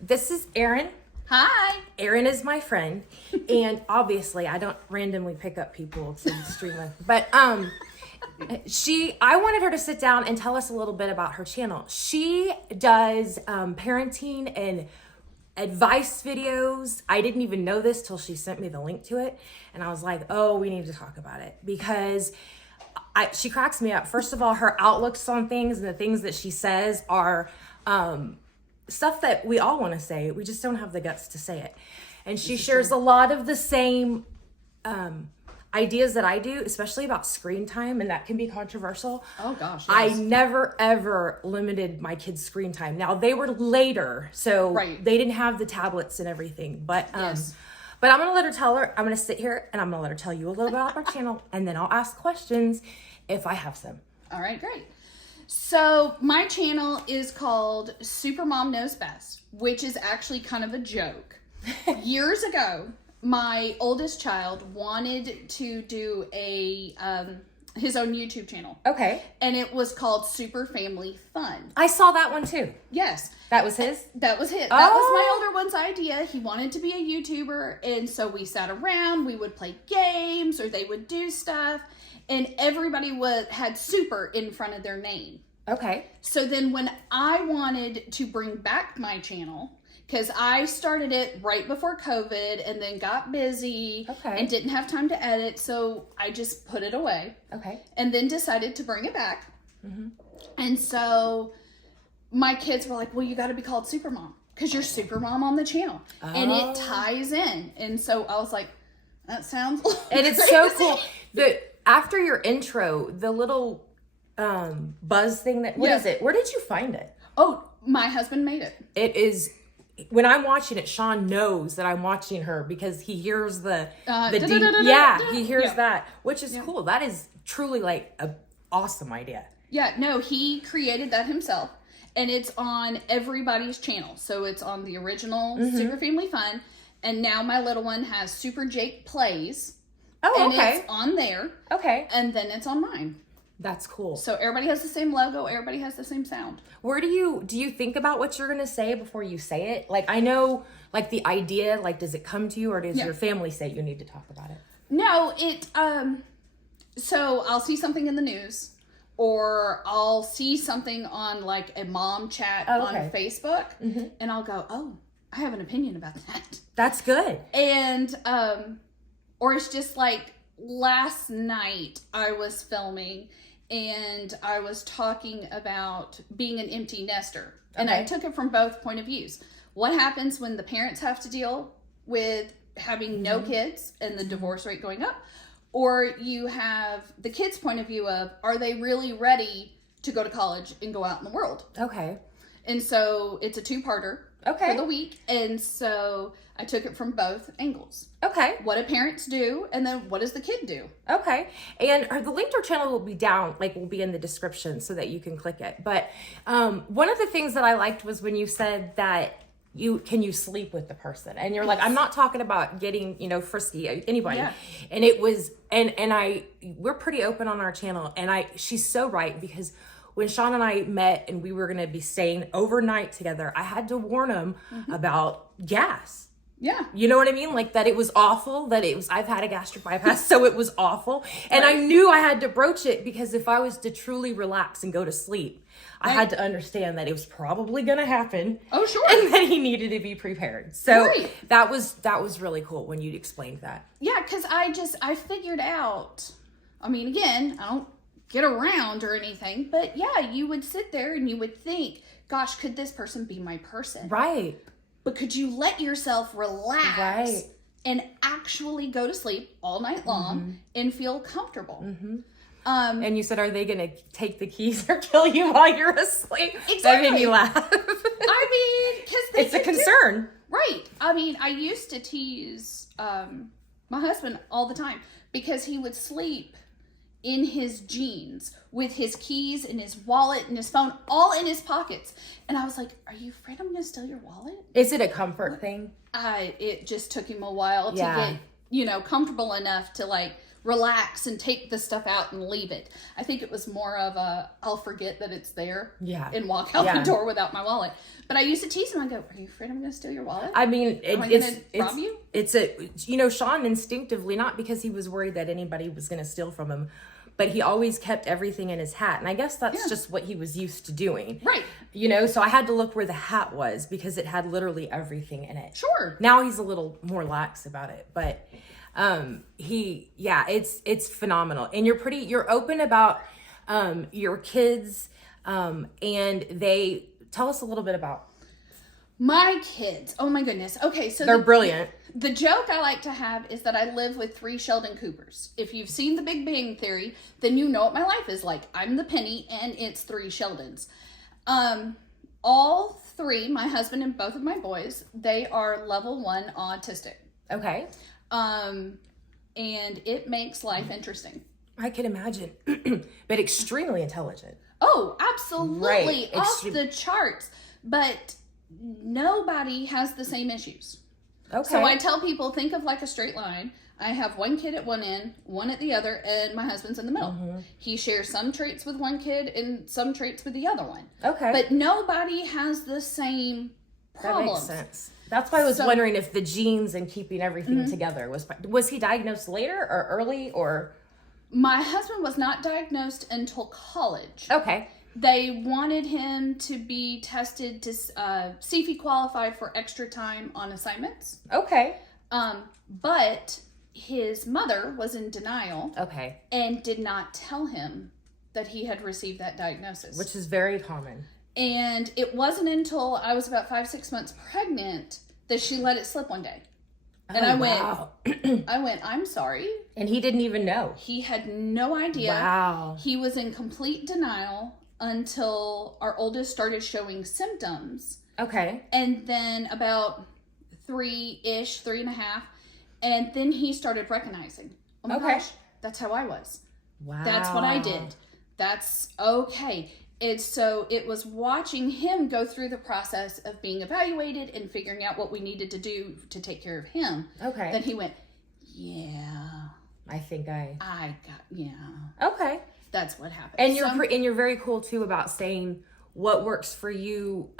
This is Erin. Hi. Erin is my friend, and obviously I don't randomly pick up people to stream with, but I wanted her to sit down and tell us a little bit about her channel. She does parenting and advice videos. I didn't even know this till she sent me the link to it, and I was like, oh, we need to talk about it because she cracks me up. First of all, her outlooks on things and the things that she says are stuff that we all want to say. We just don't have the guts to say it. And she shares a lot of the same ideas that I do, especially about screen time, and that can be controversial. Oh gosh. I Yes. never ever limited my kids' screen time. Now they were later, so they didn't have the tablets and everything. But but I'm gonna let her tell her. I'm gonna sit here and I'm gonna let her tell you a little bit about our channel, and then I'll ask questions if I have some. All right, great. So my channel is called Super Mom Knows Best, which is actually kind of a joke. Years ago, my oldest child wanted to do his own YouTube channel. Okay. And it was called Super Family Fun. I saw that one too. Yes. That was his? That was his. That was my older one's idea. He wanted to be a YouTuber, and so we sat around, we would play games, or they would do stuff, and everybody had super in front of their name. Okay. So then when I wanted to bring back my channel, because I started it right before COVID and then got busy and didn't have time to edit, so I just put it away. Okay. And then decided to bring it back. Mm-hmm. And so my kids were like, well, you got to be called Super Mom because you're Super Mom on the channel. Oh. And it ties in. And so I was like, that sounds and it's so cool. After your intro, the little buzz thing what is it? Where did you find it? Oh, my husband made it. It is. When I'm watching it, Sean knows that I'm watching her because he hears the he hears that, which is cool. That is truly like a awesome idea. Yeah, no, he created that himself, and it's on everybody's channel. So it's on the original Super Family Fun, and now my little one has Super Jake Plays. Oh, and it's on there. Okay. And then it's on mine. That's cool. So everybody has the same logo. Everybody has the same sound. Where do you think about what you're going to say before you say it? Like, I know, like, the idea, like, does it come to you, or does your family say you need to talk about it? No, so I'll see something in the news, or I'll see something on, like, a mom chat on Facebook, and I'll go, oh, I have an opinion about that. That's good. And, or it's just like, last night I was filming, and I was talking about being an empty nester. And I took it from both point of views. What happens when the parents have to deal with having no kids and the divorce rate going up? Or you have the kids' point of view of, are they really ready to go to college and go out in the world? Okay. And so it's a two-parter for the week. And so I took it from both angles. Okay. What do parents do? And then what does the kid do? Okay. And the link to our channel will be down, will be in the description so that you can click it. But one of the things that I liked was when you said that can you sleep with the person? And you're like, I'm not talking about getting, frisky, anybody. Yeah. And it was, we're pretty open on our channel. And she's so right, because when Sean and I met and we were going to be staying overnight together, I had to warn him about gas. Yeah. You know what I mean? Like, that it was awful, I've had a gastric bypass, so it was awful. And I knew I had to broach it, because if I was to truly relax and go to sleep, I had to understand that it was probably going to happen. Oh, sure. And that he needed to be prepared. So that was really cool when you explained that. Yeah, because I figured out, I mean, again, I don't get around or anything, but yeah, you would sit there and you would think, gosh, could this person be my person? Right. But could you let yourself relax and actually go to sleep all night long and feel comfortable? And you said, are they going to take the keys or kill you while you're asleep? Exactly. That made me laugh. I mean, because it's a concern. Right. I mean, I used to tease my husband all the time, because he would sleep in his jeans with his keys and his wallet and his phone all in his pockets. And I was like, are you afraid I'm going to steal your wallet? Is it a comfort thing? It just took him a while to get, comfortable enough to, like, relax and take the stuff out and leave it. I think it was more of a, I'll forget that it's there and walk out the door without my wallet. But I used to tease him. I go, are you afraid I'm going to steal your wallet? I mean, Am I going to rob you? It's a, you know, Sean instinctively, not because he was worried that anybody was going to steal from him, but he always kept everything in his hat. And I guess that's just what he was used to doing. Right. You know, so I had to look where the hat was because it had literally everything in it. Sure. Now he's a little more lax about it, but it's phenomenal. And you're open about your kids, and they tell us a little bit about my kids. Oh my goodness. Okay, so they're brilliant. The joke I like to have is that I live with 3 Sheldon Coopers. If you've seen The Big Bang Theory, then you know what my life is like. I'm the Penny, and it's 3 Sheldons. All 3, my husband and both of my boys, they are level 1 autistic. Okay. And it makes life interesting. I can imagine, but extremely intelligent. Oh, absolutely. Right. Off the charts. But nobody has the same issues. Okay. So I tell people, think of like a straight line. I have one kid at one end, one at the other, and my husband's in the middle. Mm-hmm. He shares some traits with one kid and some traits with the other one. Okay. But nobody has the same problems. That makes sense. That's why I was wondering if the genes and keeping everything together was he diagnosed later or early or? My husband was not diagnosed until college. Okay. They wanted him to be tested to see if he qualified for extra time on assignments. Okay. But his mother was in denial. Okay. And did not tell him that he had received that diagnosis. Which is very common. And it wasn't until I was about 5-6 months pregnant that she let it slip one day. And I went, I'm sorry. And he didn't even know. He had no idea. Wow. He was in complete denial until our oldest started showing symptoms. Okay. And then about 3.5. And then he started recognizing, oh my gosh, that's how I was. Wow. That's what I did. That's okay. And so it was watching him go through the process of being evaluated and figuring out what we needed to do to take care of him. Okay. Then he went, yeah. I think I got, yeah. Okay. That's what happened. And you're very cool too about saying what works for you.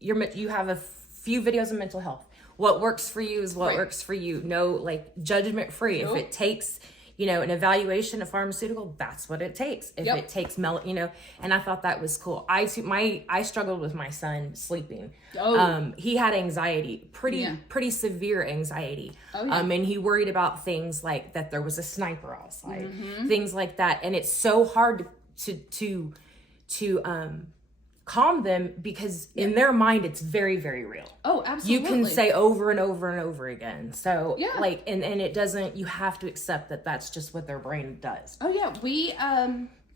You have a few videos of mental health. What works for you is what works for you. No, like judgment free. Nope. If it takes, an evaluation, a pharmaceutical, that's what it takes. If it takes and I thought that was cool. I struggled with my son sleeping. He had anxiety, pretty severe anxiety. And he worried about things like that there was a sniper outside, things like that. And it's so hard to calm them because in their mind it's very, very real. Oh, absolutely. You can say over and over and over again. So and it doesn't, you have to accept that that's just what their brain does. Oh yeah. We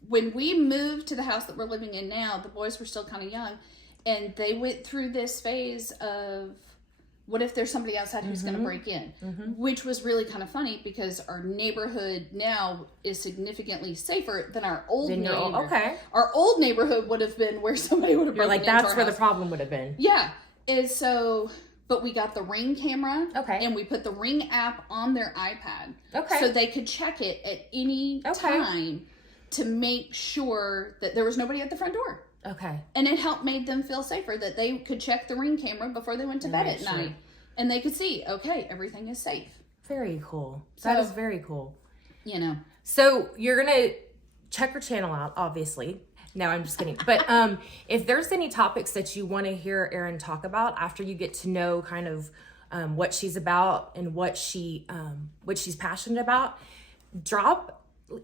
when we moved to the house that we're living in now, the boys were still kind of young, and they went through this phase of what if there's somebody outside who's going to break in, which was really kind of funny because our neighborhood now is significantly safer than our old neighborhood. Okay. Our old neighborhood would have been where somebody would have broken into that's our where house. the problem would have been. Yeah. And so, but we got the Ring camera. Okay. And we put the Ring app on their iPad. Okay. So they could check it at any time to make sure that there was nobody at the front door. Okay. And it made them feel safer that they could check the Ring camera before they went to bed at night. And they could see, okay, everything is safe. Very cool. That is very cool. So you're going to check her channel out, obviously. No, I'm just kidding. But if there's any topics that you want to hear Erin talk about after you get to know kind of what she's about and what she's passionate about, drop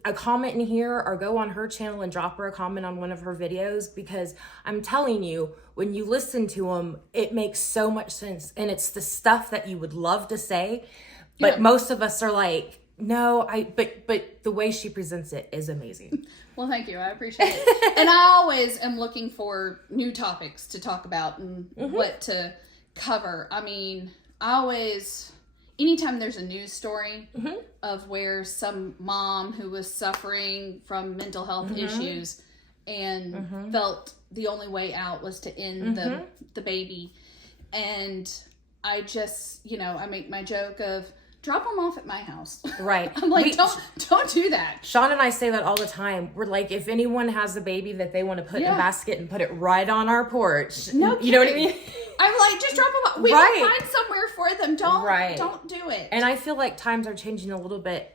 a comment in here or go on her channel and drop her a comment on one of her videos, because I'm telling you, when you listen to them, it makes so much sense. And it's the stuff that you would love to say, but most of us are like, no, but the way she presents it is amazing. Well, thank you. I appreciate it. And I always am looking for new topics to talk about and what to cover. I mean, anytime there's a news story of where some mom who was suffering from mental health issues and felt the only way out was to end the baby. And I just, I make my joke of drop them off at my house. Right. I'm like, don't do that. Sean and I say that all the time. We're like, if anyone has a baby that they want to put in a basket and put it right on our porch. No you know what I mean? I'm like, just drop them off. We can find somewhere for them. Don't do it. And I feel like times are changing a little bit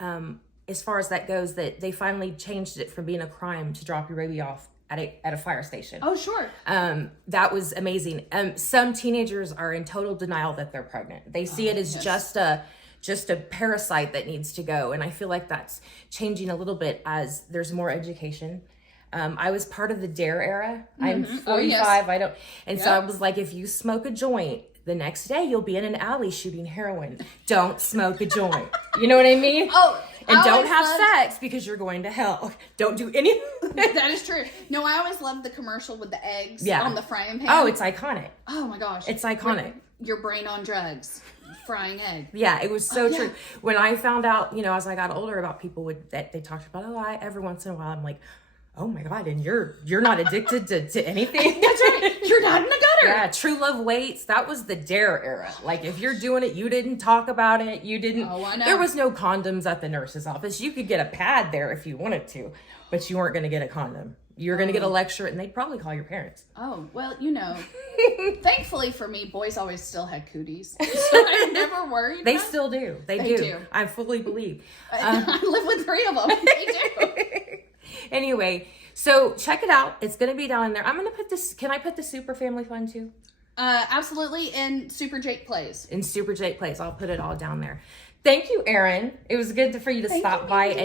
as far as that goes, that they finally changed it from being a crime to drop your baby off at a fire station. Oh, sure. That was amazing. Some teenagers are in total denial that they're pregnant. They see it as just a parasite that needs to go. And I feel like that's changing a little bit as there's more education. I was part of the DARE era. I'm 45. So I was like, if you smoke a joint, the next day you'll be in an alley shooting heroin. Don't smoke a joint. You know what I mean? And don't have sex because you're going to hell. Don't do anything. That is true. No, I always loved the commercial with the eggs on the frying pan. Oh, it's iconic. Oh my gosh. It's iconic. Your brain on drugs. Frying egg. Yeah, it was so true. When I found out, as I got older, about people that they talked about, every once in a while, I'm like, oh my God, and you're not addicted to anything. That's right. You're not in the gutter. Yeah, True Love Waits. That was the DARE era. Like, if you're doing it, you didn't talk about it. You didn't. Oh, I know. There was no condoms at the nurse's office. You could get a pad there if you wanted to, but you weren't going to get a condom. You were going to get a lecture, and they'd probably call your parents. Oh, well, thankfully for me, boys always still had cooties. So I never worried. They still do. They do. I fully believe. I live with 3 of them. They do. Anyway, so check it out. It's going to be down in there. I'm going to put this. Can I put the Super Family Fun too? Absolutely. And Super Jake Plays. In Super Jake Plays. I'll put it all down there. Thank you, Erin. It was good for you to stop by and